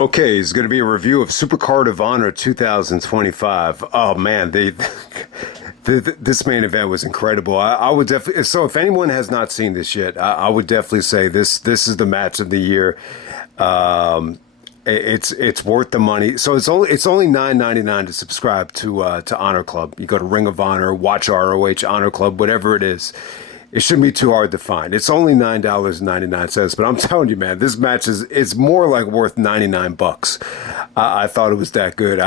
Okay, it's going to be a review of Supercard of Honor 2025. Oh man, this main event was incredible. I would definitely. So, if anyone has not seen this yet, I would definitely say this is the match of the year. It's worth the money. So it's only $9.99 to subscribe to Honor Club. You go to Ring of Honor, watch ROH, Honor Club, whatever it is. It shouldn't be too hard to find. It's only $9.99, but I'm telling you, man, this match is more like worth 99 bucks. I thought it was that good.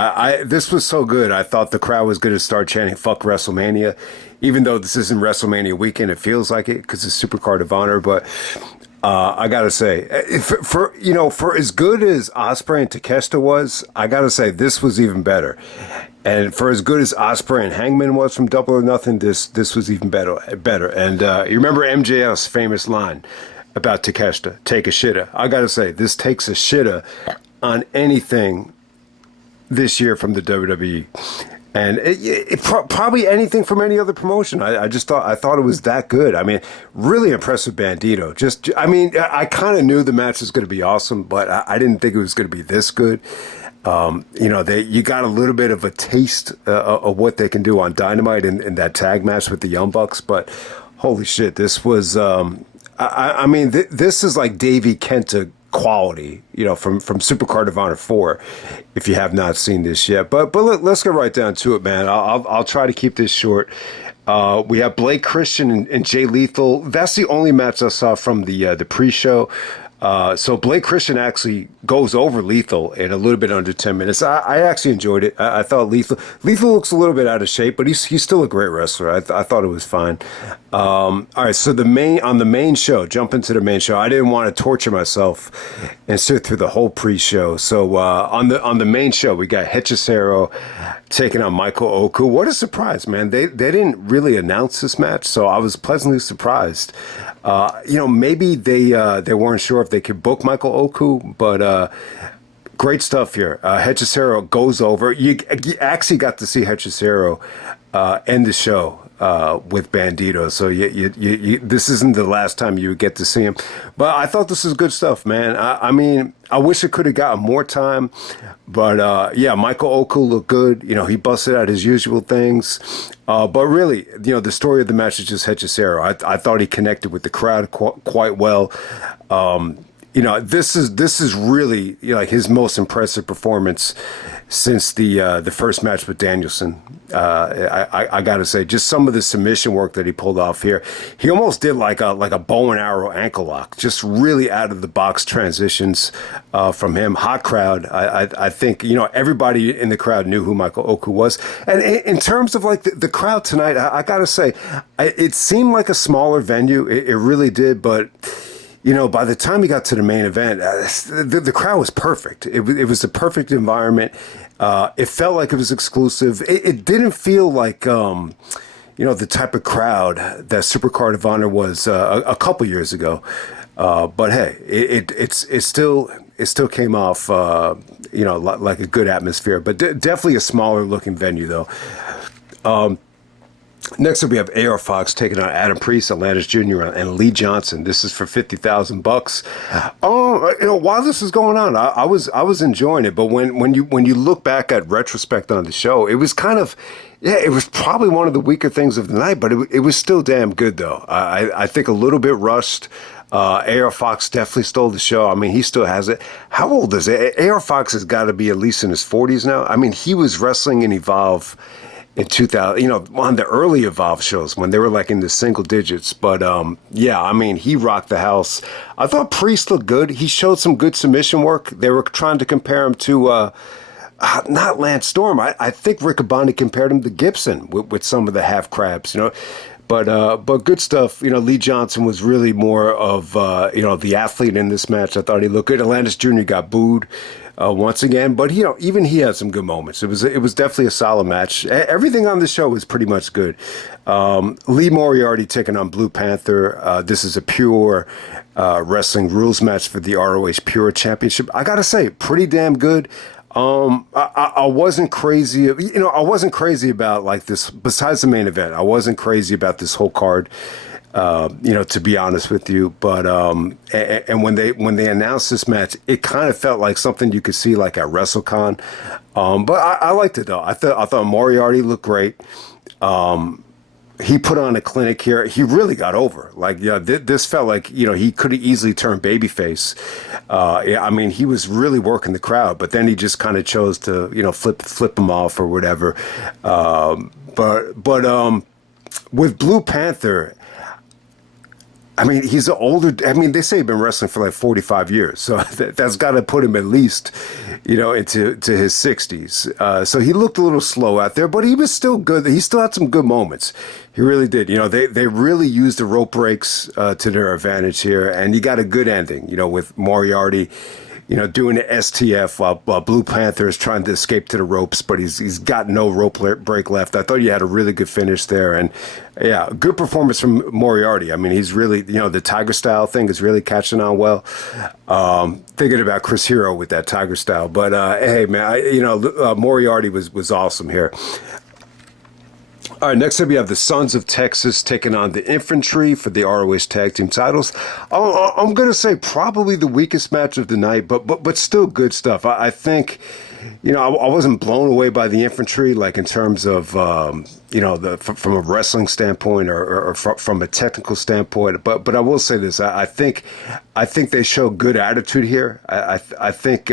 This was so good. I thought the crowd was going to start chanting "Fuck WrestleMania," even though this isn't WrestleMania weekend. It feels like it because it's Supercard of Honor, but. I gotta say, for as good as Ospreay and Takeshita was, I gotta say this was even better. And for as good as Ospreay and Hangman was from Double or Nothing, this was even better. And you remember MJF's famous line about Takeshita, "Take a shitta." I gotta say, this takes a shitta on anything this year from the WWE. And probably anything from any other promotion. I thought it was that good. I mean, really impressive Bandido. I kind of knew the match was going to be awesome, but I didn't think it was going to be this good. You got a little bit of a taste of what they can do on Dynamite in that tag match with the Young Bucks, but holy shit, this was. This is like Davey Kenta quality, from Supercard of Honor 4, if you have not seen this yet. But let's get right down to it, man. I'll try to keep this short. We have Blake Christian and Jay Lethal. That's the only match I saw from the pre-show. So Blake Christian actually goes over Lethal in a little bit under 10 minutes. I actually enjoyed it. I thought Lethal looks a little bit out of shape, but he's still a great wrestler. I thought it was fine. All right, so on the main show, jump into the main show. I didn't want to torture myself and sit through the whole pre-show. So on the main show, we got Hechicero taking on Michael Oku. What a surprise, man! They didn't really announce this match, so I was pleasantly surprised. Maybe they weren't sure if they could book Michael Oku, but great stuff here. Hechicero goes over. You actually got to see Hechicero end the show with Bandido, so this isn't the last time you would get to see him. But I thought this was good stuff, man. I wish it could have gotten more time, but Michael Oku looked good. He busted out his usual things. But really, the story of the match is just Hechicero. I thought he connected with the crowd quite well. This is really his most impressive performance since the first match with Danielson. I gotta say, just some of the submission work that he pulled off here. He almost did like a bow and arrow ankle lock. Just really out of the box transitions from him. Hot crowd. I think everybody in the crowd knew who Michael Oku was. And in terms of the crowd tonight, I gotta say, it seemed like a smaller venue. It really did, but. By the time we got to the main event, the crowd was perfect. It was the perfect environment. It felt like it was exclusive. It didn't feel like, the type of crowd that Supercard of Honor was a couple years ago. But hey, it still came off, like a good atmosphere. But definitely a smaller looking venue though. Next up, we have AR Fox taking on Adam Priest, Atlantis Jr., and Lee Johnson. This is for $50,000. While this is going on, I was enjoying it. But when you look back at retrospect on the show, it was kind of, it was probably one of the weaker things of the night. But it was still damn good though. I think a little bit rushed. AR Fox definitely stole the show. He still has it. How old is it? AR Fox has got to be at least in his 40s now. He was wrestling in Evolve in 2000, on the early Evolve shows when they were like in the single digits. But he rocked the house. I thought Priest looked good. He showed some good submission work. They were trying to compare him to not Lance Storm. I think Rick Abani compared him to Gibson with some of the half crabs, But good stuff. Lee Johnson was really more of the athlete in this match. I thought he looked good. Atlantis Jr. got booed once again, but even he had some good moments. It was definitely a solid match. Everything on the show was pretty much good. Lee Moriarty taking on Blue Panther. This is a pure wrestling rules match for the ROH Pure Championship. I gotta say, pretty damn good. I wasn't crazy. I wasn't crazy about like this. Besides the main event, I wasn't crazy about this whole card. To be honest with you. But and when they announced this match, it kind of felt like something you could see like at WrestleCon. But I liked it though. I thought Moriarty looked great. He put on a clinic here. He really got over. Like, yeah, this felt like, he could have easily turned babyface. Yeah, I mean, he was really working the crowd, but then he just kind of chose to, flip him off or whatever. But with Blue Panther, I mean, he's an older. I mean, they say he's been wrestling for like 45 years, so that's got to put him at least, into his 60s. So he looked a little slow out there, but he was still good. He still had some good moments. He really did. They really used the rope breaks to their advantage here, and he got a good ending. With Moriarty, doing the STF while Blue Panther is trying to escape to the ropes, but he's got no rope break left. I thought you had a really good finish there, and yeah, good performance from Moriarty. I mean, he's really, the Tiger Style thing is really catching on well. Thinking about Chris Hero with that Tiger Style, but hey, man, Moriarty was awesome here. All right, next up we have the Sons of Texas taking on the Infantry for the ROH Tag Team titles. I'm going to say probably the weakest match of the night, but still good stuff. I think, I wasn't blown away by the Infantry, like in terms of, from a wrestling standpoint or from a technical standpoint. But I will say this: I think they show good attitude here. I think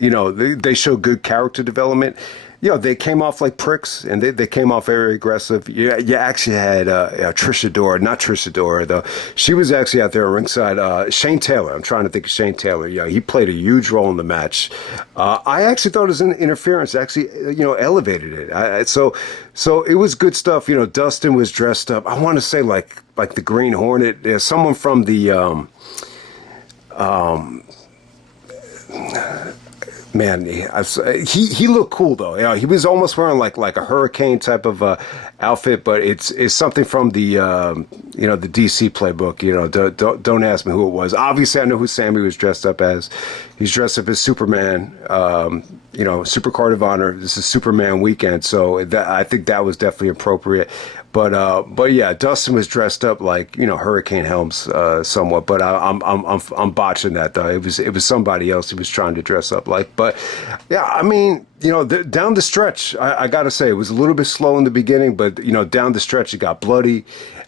they show good character development. They came off like pricks, and they came off very aggressive. You actually had Trisha Dora, not Trisha Dora, though. She was actually out there ringside. Shane Taylor, I'm trying to think of Shane Taylor. Yeah, he played a huge role in the match. I actually thought his interference actually, elevated it. So it was good stuff. Dustin was dressed up. I want to say like the Green Hornet. Someone from the man, he looked cool though. Yeah, he was almost wearing like a hurricane type of outfit, but it's something from the the DC playbook. Don't ask me who it was. Obviously, I know who Sammy was dressed up as. He's dressed up as Superman. Supercard of Honor. This is Superman weekend, so I think that was definitely appropriate. But yeah, Dustin was dressed up like Hurricane Helms somewhat. But I'm botching that though. It was somebody else he was trying to dress up like. But yeah, I mean, down the stretch, I got to say it was a little bit slow in the beginning, but down the stretch it got bloody.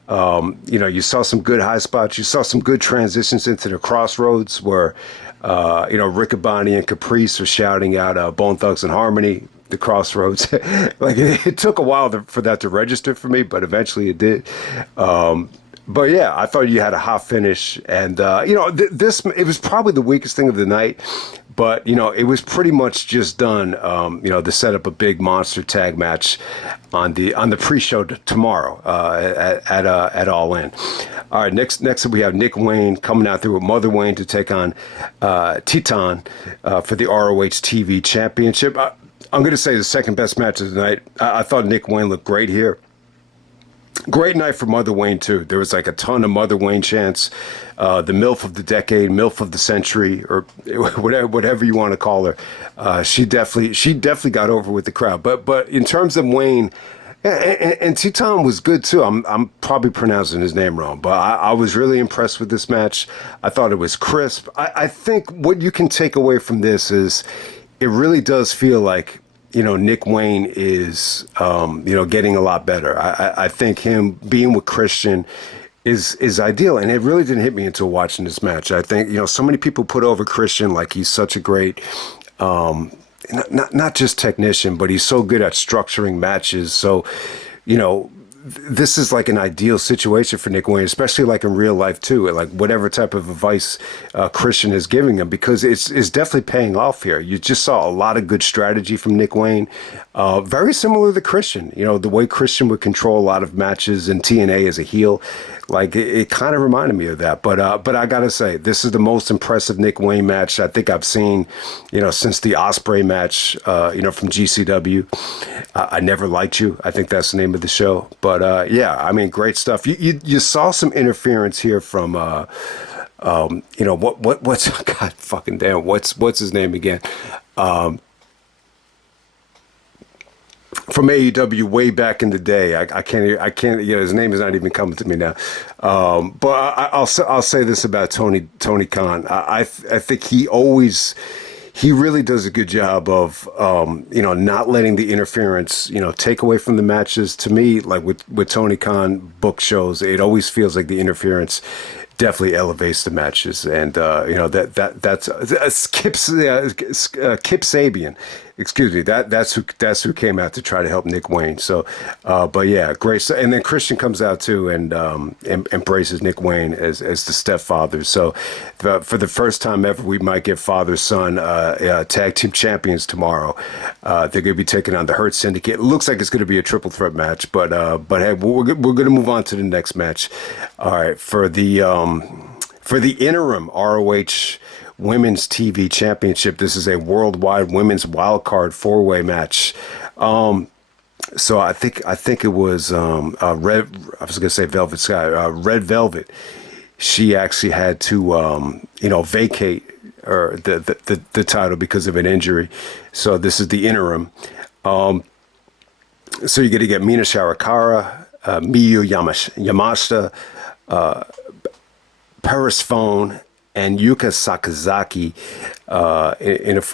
You saw some good high spots. You saw some good transitions into the crossroads where Riccaboni and Caprice are shouting out Bone Thugs and Harmony. The crossroads. Like it took a while for that to register for me, but eventually it did. But yeah, I thought you had a hot finish, and it was probably the weakest thing of the night. But it was pretty much just done. To set up a big monster tag match on the pre-show tomorrow at All In. All right, next up we have Nick Wayne coming out there with Mother Wayne to take on Titan for the ROH TV Championship. I'm going to say the second best match of the night. I thought Nick Wayne looked great here. Great night for Mother Wayne, too. There was like a ton of Mother Wayne chants. The MILF of the decade, MILF of the century, or whatever you want to call her. She definitely got over with the crowd. But in terms of Wayne, and Titan was good, too. I'm probably pronouncing his name wrong, but I was really impressed with this match. I thought it was crisp. I think what you can take away from this is it really does feel like, Nick Wayne is, getting a lot better. I think him being with Christian is ideal. And it really didn't hit me until watching this match. I think, so many people put over Christian like he's such a great, not just technician, but he's so good at structuring matches. So, this is like an ideal situation for Nick Wayne, especially like in real life too. Like whatever type of advice Christian is giving him, because it's definitely paying off here. You just saw a lot of good strategy from Nick Wayne, very similar to Christian. The way Christian would control a lot of matches in TNA as a heel, like it kind of reminded me of that. But I gotta say, this is the most impressive Nick Wayne match I think I've seen, since the Ospreay match, from GCW. I Never Liked You. I think that's the name of the show. But yeah, I mean, great stuff. You saw some interference here from what's God fucking damn, what's his name again? from AEW way back in the day. I can't. His name is not even coming to me now. But I'll say this about Tony Khan. I think he really does a good job of, not letting the interference, take away from the matches. To me, like with Tony Khan book shows, it always feels like the interference definitely elevates the matches, and that's Kip Sabian. Excuse me. That's who came out to try to help Nick Wayne. So, but yeah, great. So, and then Christian comes out too and embraces Nick Wayne as the stepfather. So, for the first time ever, we might get father son tag team champions tomorrow. They're going to be taking on the Hurt Syndicate. It looks like it's going to be a triple threat match, but hey, we're going to move on to the next match. All right, for the interim ROH Women's TV Championship. This is a worldwide women's wildcard four-way match. So I think it was Red. I was going to say Velvet Sky. Red Velvet. She actually had to vacate the title because of an injury. So this is the interim. So you're going to get Mina Shirakawa, Miyu Yamashita, Peresphone, and Yuka Sakazaki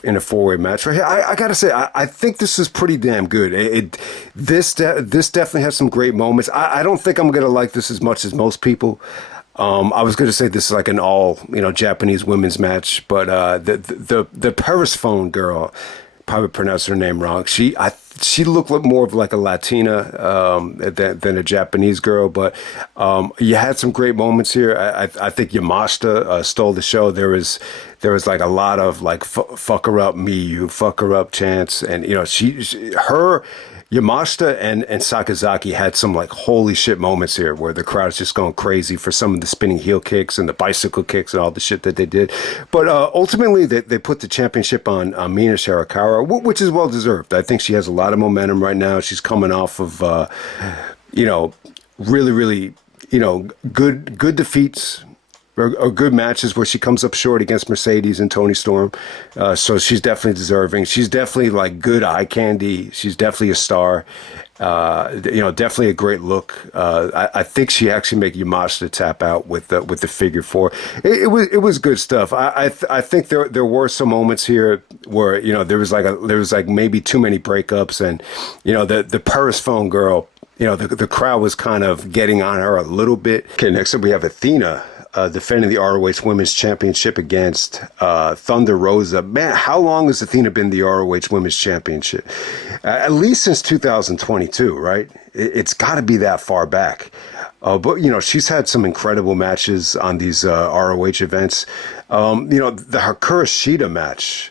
in a four-way match. Right here, I gotta say, I think this is pretty damn good. This definitely has some great moments. I don't think I'm gonna like this as much as most people. I was gonna say this is like an all Japanese women's match, but the Peresphone girl, probably pronounced her name wrong. She looked more of like a Latina than a Japanese girl, but you had some great moments here. I think Yamashita stole the show. There was like a lot of like fuck her up Miyu, fuck her up chants, and her Yamashita and Sakazaki had some like holy shit moments here where the crowd is just going crazy for some of the spinning heel kicks and the bicycle kicks and all the shit that they did. But ultimately, they put the championship on Mina Shirakawa, which is well deserved. I think she has a lot of momentum right now. She's coming off of, really, really, good defeats. Or good matches where she comes up short against Mercedes and Toni Storm. So she's definitely deserving. She's definitely like good eye candy. She's definitely a star. Definitely a great look. I think she actually made Yamashita tap out with the figure four. It was good stuff. I think there were some moments here where there was like maybe too many breakups, and the Peresphone girl. The crowd was kind of getting on her a little bit. Okay, next up we have Athena. Defending the ROH Women's Championship against Thunder Rosa. Man, how long has Athena been the ROH Women's Championship? At least since 2022, right? It's got to be that far back. But she's had some incredible matches on these ROH events. The Hechicero match.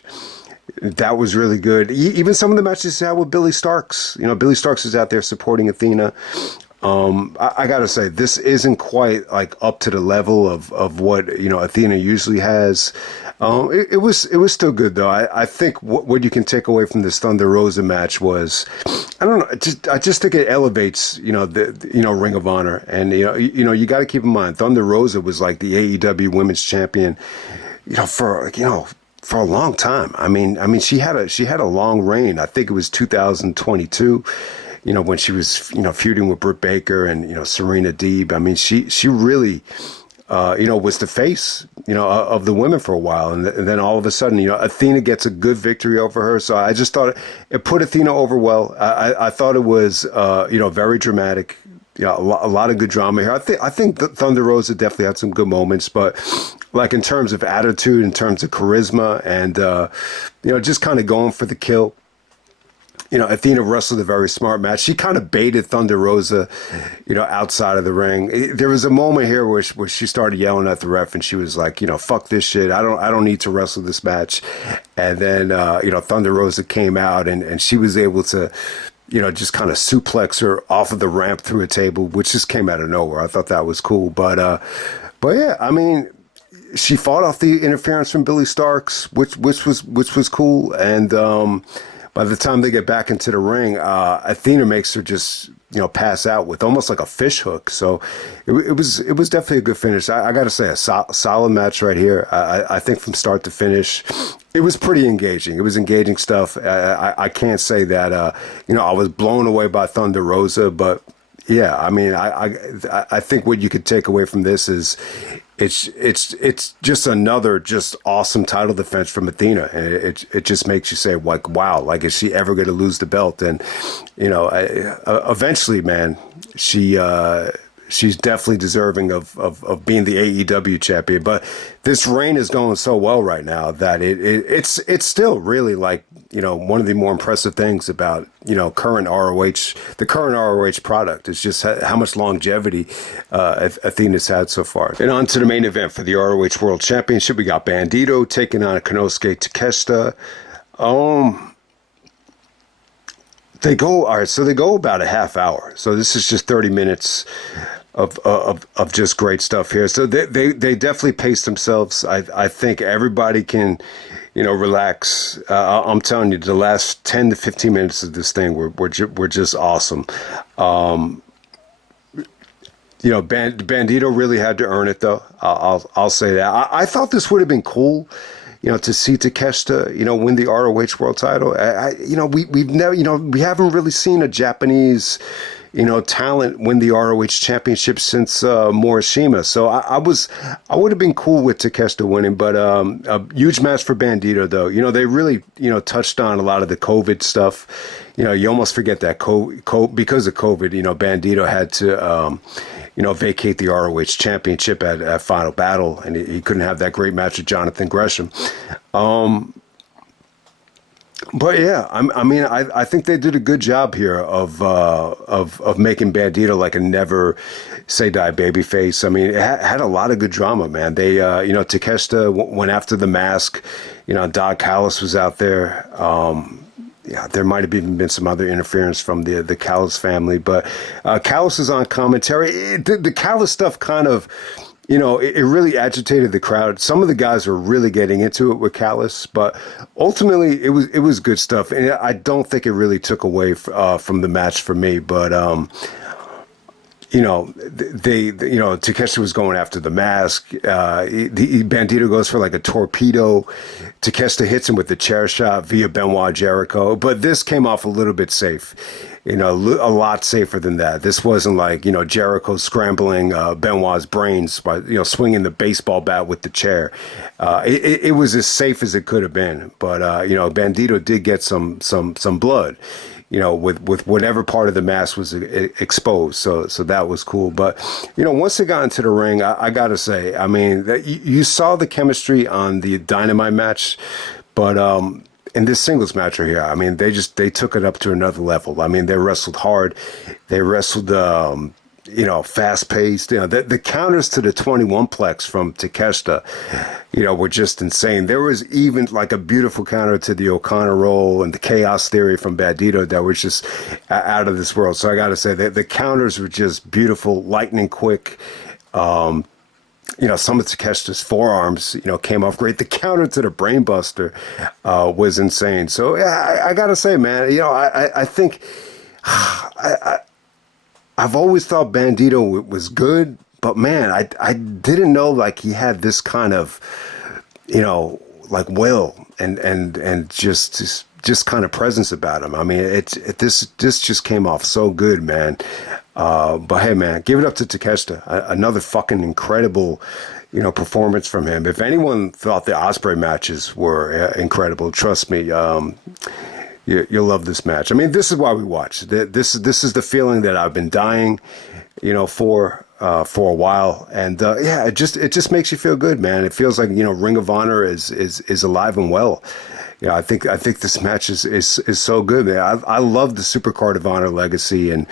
That was really good. Even some of the matches she had with Billy Starks. Billy Starks is out there supporting Athena. I gotta say, this isn't quite like up to the level of what Athena usually has. It was still good though. I think what you can take away from this Thunder Rosa match was, I don't know, I just think it elevates the Ring of Honor, and you got to keep in mind Thunder Rosa was like the AEW Women's Champion, for a long time. I mean she had a long reign. I think it was 2022. When she was, feuding with Britt Baker and, Serena Deeb. I mean, she really, was the face, of the women for a while. And then all of a sudden, Athena gets a good victory over her. So I just thought it put Athena over well. I thought it was, very dramatic. A lot of good drama here. I think Thunder Rosa definitely had some good moments, but like in terms of attitude, in terms of charisma, and, just kind of going for the kill. Athena wrestled a very smart match. She kind of baited Thunder Rosa, outside of the ring. There was a moment here where she started yelling at the ref, and she was like, fuck this shit. I don't need to wrestle this match. And then, Thunder Rosa came out, and she was able to, just kind of suplex her off of the ramp through a table, which just came out of nowhere. I thought that was cool. But yeah, I mean, she fought off the interference from Billy Starks, which was cool. And, by the time they get back into the ring, Athena makes her just pass out with almost like a fish hook. So it was definitely a good finish. I got to say, a solid match right here. I think from start to finish, it was pretty engaging. It was engaging stuff. I can't say that I was blown away by Thunder Rosa, but yeah, I mean, I think what you could take away from this is it's just another just awesome title defense from Athena, and it just makes you say, like, wow, like, is she ever going to lose the belt? And eventually, man, she's definitely deserving of being the AEW champion. But this reign is going so well right now that it's still really like, one of the more impressive things about, current ROH, the current ROH product is just how much longevity Athena's had so far. And on to the main event for the ROH World Championship. We got Bandido taking on Konosuke Takeshita. They go about a half hour. So this is just 30 minutes of just great stuff here. So they definitely paced themselves. I think everybody can, relax. I'm telling you, the last 10 to 15 minutes of this thing were just awesome. Bandido really had to earn it, though. I'll say that. I thought this would have been cool, to see Takeshita, win the ROH World Title. We've never, we haven't really seen a Japanese, talent win the ROH Championship since Morishima. So I would have been cool with Takeshita winning, but a huge match for Bandido, though. They really, touched on a lot of the COVID stuff. You almost forget that because of COVID, Bandido had to, vacate the ROH Championship at Final Battle, and he couldn't have that great match with Jonathan Gresham. But yeah, I think they did a good job here of making Bandido like a never say die babyface. I mean, it had a lot of good drama, man. They, Takeshita went after the mask. Doc Callis was out there. Yeah, there might have even been some other interference from the Callis family, but Callis is on commentary. The Callis stuff kind of, it really agitated the crowd. Some of the guys were really getting into it with Callis, but ultimately it was good stuff, and I don't think it really took away from the match for me. But Takeshita was going after the mask. Bandido goes for like a torpedo. Takeshita hits him with the chair shot via Benoit Jericho. But this came off a little bit safe, a lot safer than that. This wasn't like, Jericho scrambling Benoit's brains by, swinging the baseball bat with the chair. It was as safe as it could have been. But, Bandido did get some blood, with whatever part of the mask was exposed. So that was cool. But, once they got into the ring, I got to say, I mean, you saw the chemistry on the Dynamite match, but in this singles match right here, I mean, they took it up to another level. I mean, they wrestled hard. They wrestled, fast paced. The counters to the 21-plex from Takeshita, were just insane. There was even like a beautiful counter to the O'Connor roll and the Chaos Theory from Bandido that was just out of this world. So I got to say that the counters were just beautiful, lightning quick. Some of Takeshita's forearms, came off great. The counter to the Brainbuster was insane. So yeah, I got to say, man, I think I've always thought Bandido was good, but man, I didn't know like he had this kind of, like will and just kind of presence about him. I mean, this just came off so good, man. But hey, man, give it up to Takeshita. Another fucking incredible, performance from him. If anyone thought the Ospreay matches were incredible, trust me, you'll love this match. I mean, this is why we watch. This is the feeling that I've been dying, for a while, and yeah, it just makes you feel good, man. It feels like Ring of Honor is alive and well. I think this match is so good, man. I love the Supercard of Honor legacy, and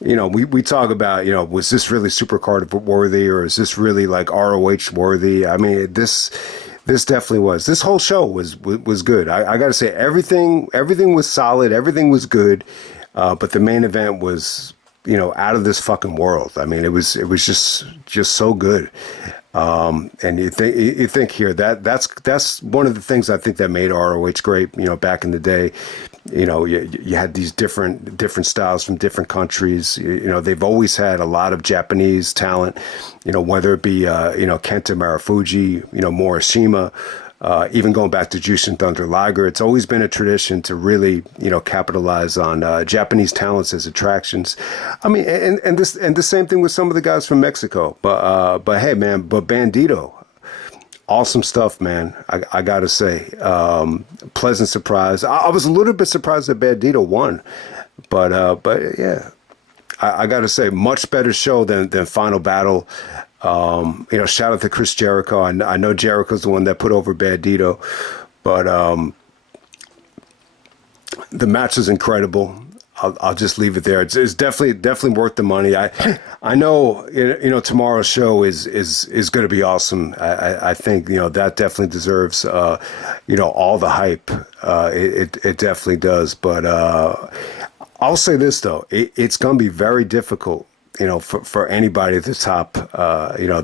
we talk about was this really Supercard worthy, or is this really like ROH worthy? I mean, this definitely was. This whole show was good. I got to say, everything was solid, everything was good, but the main event was out of this fucking world. I mean, it was just so good. And you think here that's one of the things I think that made ROH great. Back in the day, you had these different styles from different countries. They've always had a lot of Japanese talent. Whether it be Kenta Marufuji, Morishima. Even going back to Jushin Thunder Liger, it's always been a tradition to really, capitalize on Japanese talents as attractions. I mean, and the same thing with some of the guys from Mexico. But hey, man, but Bandido, awesome stuff, man. I gotta say, pleasant surprise. I was a little bit surprised that Bandido won, but yeah. I got to say, much better show than Final Battle. Shout out to Chris Jericho. I know Jericho's the one that put over Bandido, but the match is incredible. I'll just leave it there. It's definitely worth the money. I know tomorrow's show is going to be awesome. I think that definitely deserves all the hype. It definitely does. But I'll say this though, it's going to be very difficult, for anybody at the top,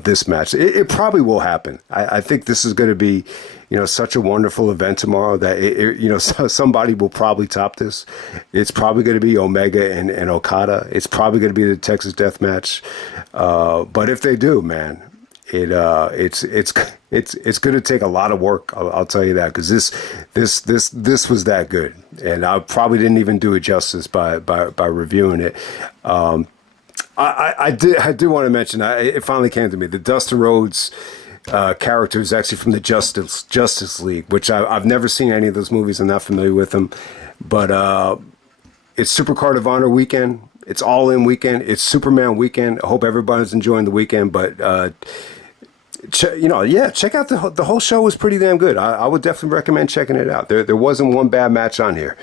this match. It probably will happen. I think this is going to be, such a wonderful event tomorrow that, somebody will probably top this. It's probably going to be Omega and Okada. It's probably going to be the Texas Death Match. But if they do, man, it's going to take a lot of work. I'll tell you that, because this was that good, and I probably didn't even do it justice by reviewing it. I do want to mention, it finally came to me, the Dustin Rhodes character is actually from the Justice League, which I've never seen any of those movies. I'm not familiar with them, but it's Supercard of Honor weekend. It's All In weekend. It's Superman weekend. I hope everybody's enjoying the weekend, but check out the whole show was pretty damn good. I would definitely recommend checking it out. There wasn't one bad match on here.